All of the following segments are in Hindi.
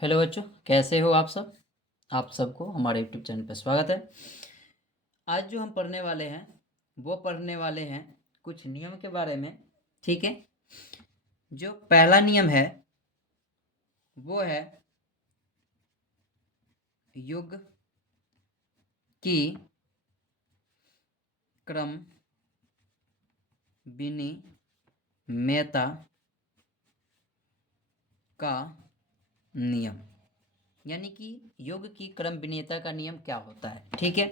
हेलो बच्चों, कैसे हो आप सब। आप सबको हमारे यूट्यूब चैनल पर स्वागत है। आज जो हम पढ़ने वाले हैं वो पढ़ने वाले हैं कुछ नियम के बारे में। ठीक है। जो पहला नियम है वो है युग की क्रम विनिमयता का नियम, यानी कि योग की क्रम विनिमयता का नियम क्या होता है। ठीक है।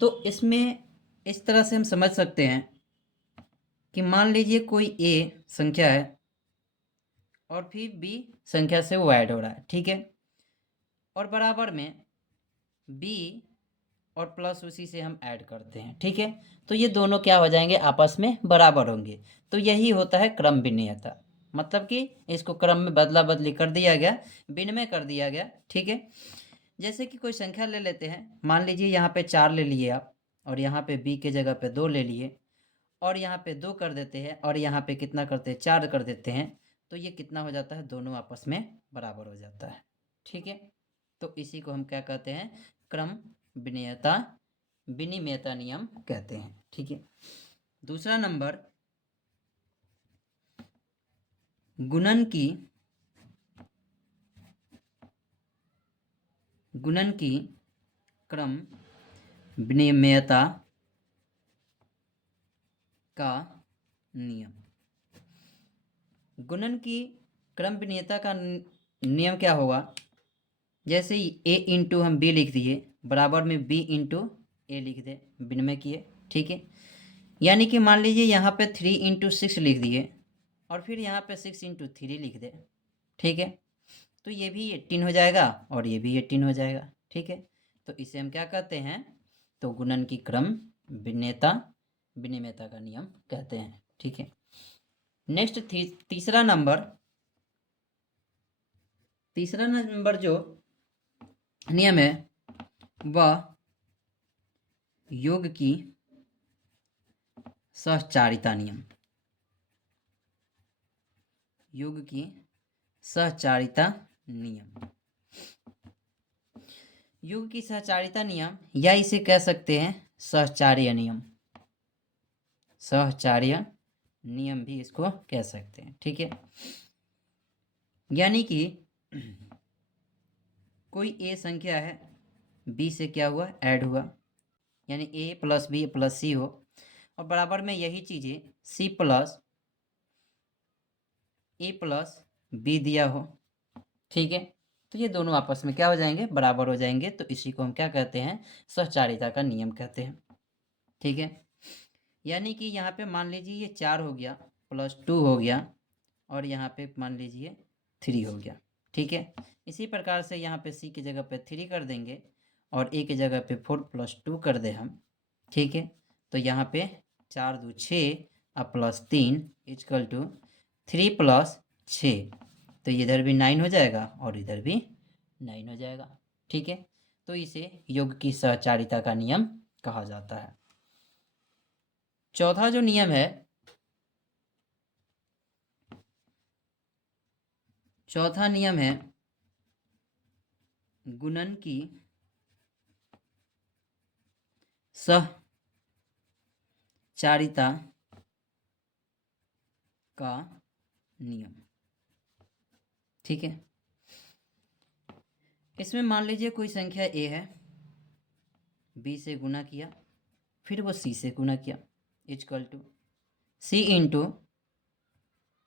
तो इसमें इस तरह से हम समझ सकते हैं कि मान लीजिए कोई ए संख्या है और फिर बी संख्या से वो ऐड हो रहा है। ठीक है। और बराबर में बी और प्लस उसी से हम ऐड करते हैं। ठीक है। तो ये दोनों क्या हो जाएंगे, आपस में बराबर होंगे। तो यही होता है क्रम विनिमयता। मतलब कि इसको क्रम में बदला बदली कर दिया गया, विनिमय कर दिया गया। ठीक है। जैसे कि कोई संख्या ले लेते हैं, मान लीजिए यहाँ पे 4 ले लिए आप, और यहाँ पे बी के जगह पे 2 ले लिए, और यहाँ पे 2 कर देते हैं, और यहाँ पे कितना करते हैं, 4 कर देते हैं। तो ये कितना हो जाता है, दोनों आपस में बराबर हो जाता है। ठीक है। तो इसी को हम क्या कहते हैं, क्रम विनिमयता विनिमयता नियम कहते हैं। ठीक है। दूसरा नंबर, गुणन की क्रम विनिमयता का नियम। गुणन की क्रम विनिमयता का नियम क्या होगा, जैसे ही a इंटू हम b लिख दिए, बराबर में b इंटू ए लिख दे, विनिमय किए। ठीक है। यानी कि मान लीजिए यहाँ पे 3 इंटू 6 लिख दिए, और फिर यहाँ पे 6 इंटू 3 लिख दे। ठीक है। तो ये भी 18 हो जाएगा और ये भी 18 हो जाएगा। ठीक है। तो इसे हम क्या कहते हैं, तो गुणन की क्रम विनिमयता का नियम कहते हैं। ठीक है। नेक्स्ट तीसरा नंबर जो नियम है वह योग की सहचारिता नियम। योग की सहचारिता नियम। योग की सहचारिता नियम, या इसे कह सकते हैं सहचार्य नियम। सहचार्य नियम भी इसको कह सकते हैं। ठीक है। यानी कि कोई ए संख्या है, बी से क्या हुआ, ऐड हुआ, यानी ए प्लस बी प्लस सी हो, और बराबर में यही चीज़ें सी प्लस ए प्लस बी दिया हो। ठीक है। तो ये दोनों आपस में क्या हो जाएंगे, बराबर हो जाएंगे। तो इसी को हम क्या कहते हैं, सहचारिता का नियम कहते हैं। ठीक है। यानी कि यहाँ पे मान लीजिए ये 4 हो गया, प्लस 2 हो गया, और यहाँ पे मान लीजिए 3 हो गया। ठीक है। इसी प्रकार से यहाँ पे सी की जगह पे 3 कर देंगे, और ए की जगह पे 4 प्लस 2 कर दे हम। ठीक है। तो यहाँ पे 4 2 6 और प्लस 3 इजकल टू 3 प्लस 6। तो इधर भी 9 हो जाएगा और इधर भी 9 हो जाएगा। ठीक है। तो इसे योग की सहचारिता का नियम कहा जाता है। चौथा जो नियम है, चौथा नियम है गुणन की सहचारिता का नियम। ठीक है। इसमें मान लीजिए कोई संख्या ए है, बी से गुना किया, फिर वो सी से गुना किया, इजकल टू सी इंटू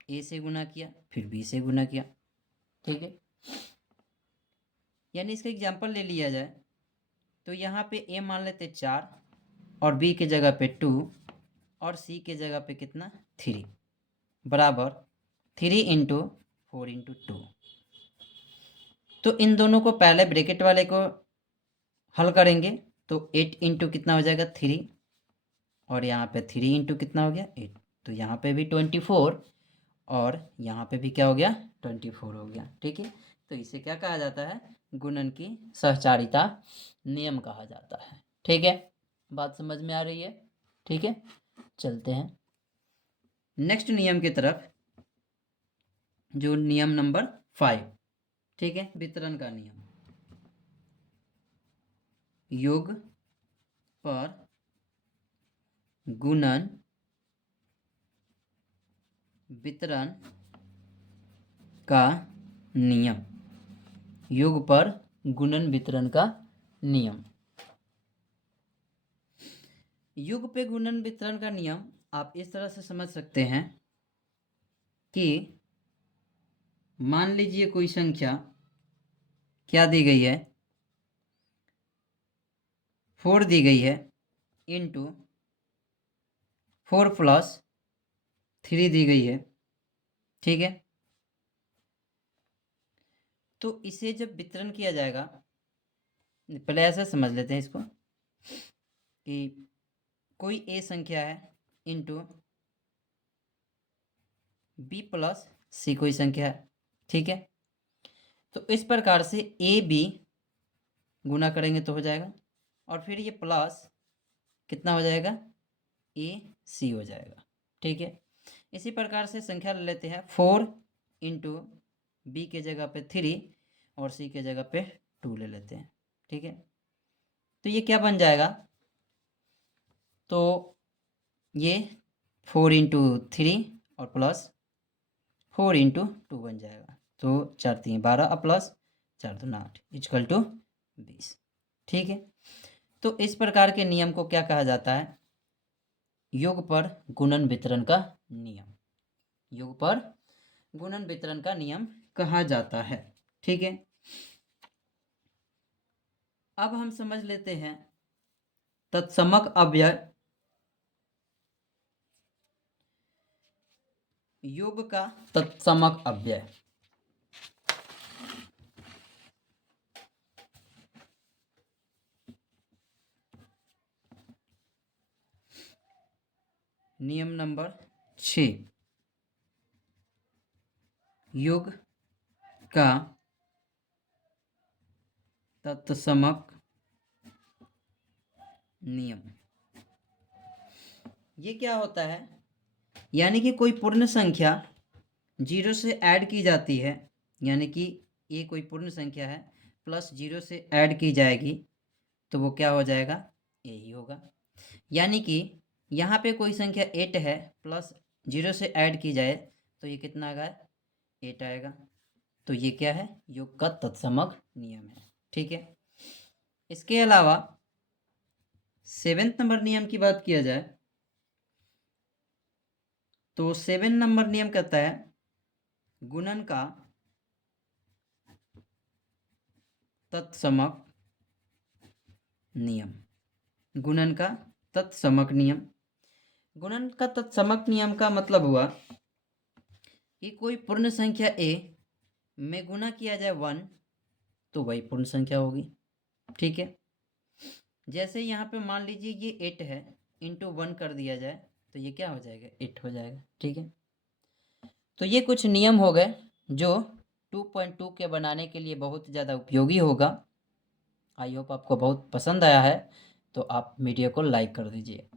ए से गुना किया, फिर बी से गुना किया। ठीक है। यानी इसका एग्जाम्पल ले लिया जाए तो यहाँ पे ए मान लेते 4, और बी के जगह पे 2, और सी के जगह पे कितना 3, बराबर 3 इंटू 4 इंटू 2। तो इन दोनों को पहले ब्रैकेट वाले को हल करेंगे, तो 8 इंटू कितना हो जाएगा 3, और यहाँ पे 3 इंटू कितना हो गया 8। तो यहाँ पे भी 24, और यहाँ पे भी क्या हो गया 24 हो गया। ठीक है। तो इसे क्या कहा जाता है, गुणन की सहचारिता नियम कहा जाता है। ठीक है। बात समझ में आ रही है। ठीक है। चलते हैं नेक्स्ट नियम की तरफ, जो नियम नंबर 5। ठीक है, वितरण का नियम, योग पर गुणन वितरण का नियम, योग पर गुणन वितरण का नियम। योग पे गुणन वितरण का नियम आप इस तरह से समझ सकते हैं कि मान लीजिए कोई संख्या क्या दी गई है, 4 दी गई है, इंटू 4 + 3 दी गई है, ठीक है। तो इसे जब वितरण किया जाएगा, पहले ऐसा समझ लेते हैं इसको कि कोई ए संख्या है इंटू बी + सी कोई संख्या है, ठीक है। तो इस प्रकार से ए बी गुना करेंगे तो हो जाएगा, और फिर ये प्लस कितना हो जाएगा, ए सी हो जाएगा, ठीक है। इसी प्रकार से संख्या ले लेते हैं, 4 इंटू बी के जगह पे 3 और सी के जगह पे 2 ले लेते हैं, ठीक है। तो ये क्या बन जाएगा, तो ये 4 इंटू 3 और प्लस 4 इंटू 2 बन जाएगा। तो 4 3 12 प्लस 4 2 8 इक्वल टू 20, ठीक है। तो इस प्रकार के नियम को क्या कहा जाता है, योग पर गुणन वितरण का नियम, योग पर गुणन वितरण का नियम कहा जाता है, ठीक है। अब हम समझ लेते हैं तत्समक अव्यय, योग का तत्समक अव्यय। नियम नंबर 6, योग का तत्समक नियम। ये क्या होता है, यानी कि कोई पूर्ण संख्या 0 से ऐड की जाती है, यानी कि ये कोई पूर्ण संख्या है प्लस 0 से ऐड की जाएगी तो वो क्या हो जाएगा, यही होगा। यानी कि यहाँ पे कोई संख्या 8 है प्लस 0 से ऐड की जाए तो ये कितना आएगा, 8 आएगा। तो ये क्या है, योग का तत्समक नियम है, ठीक है। इसके अलावा 7 नंबर नियम की बात किया जाए तो 7 नंबर नियम कहता है गुणन का तत्समक नियम, गुणन का तत्समक नियम। गुणन का तत्समक नियम का मतलब हुआ कि कोई पूर्ण संख्या ए में गुना किया जाए 1 तो वही पूर्ण संख्या होगी, ठीक है। जैसे यहाँ पे मान लीजिए ये 8 है, इंटू 1 कर दिया जाए तो ये क्या हो जाएगा, 8 हो जाएगा, ठीक है। तो ये कुछ नियम हो गए जो 2.2 के बनाने के लिए बहुत ज़्यादा उपयोगी होगा। आई होप आपको बहुत पसंद आया है, तो आप वीडियो को लाइक कर दीजिए।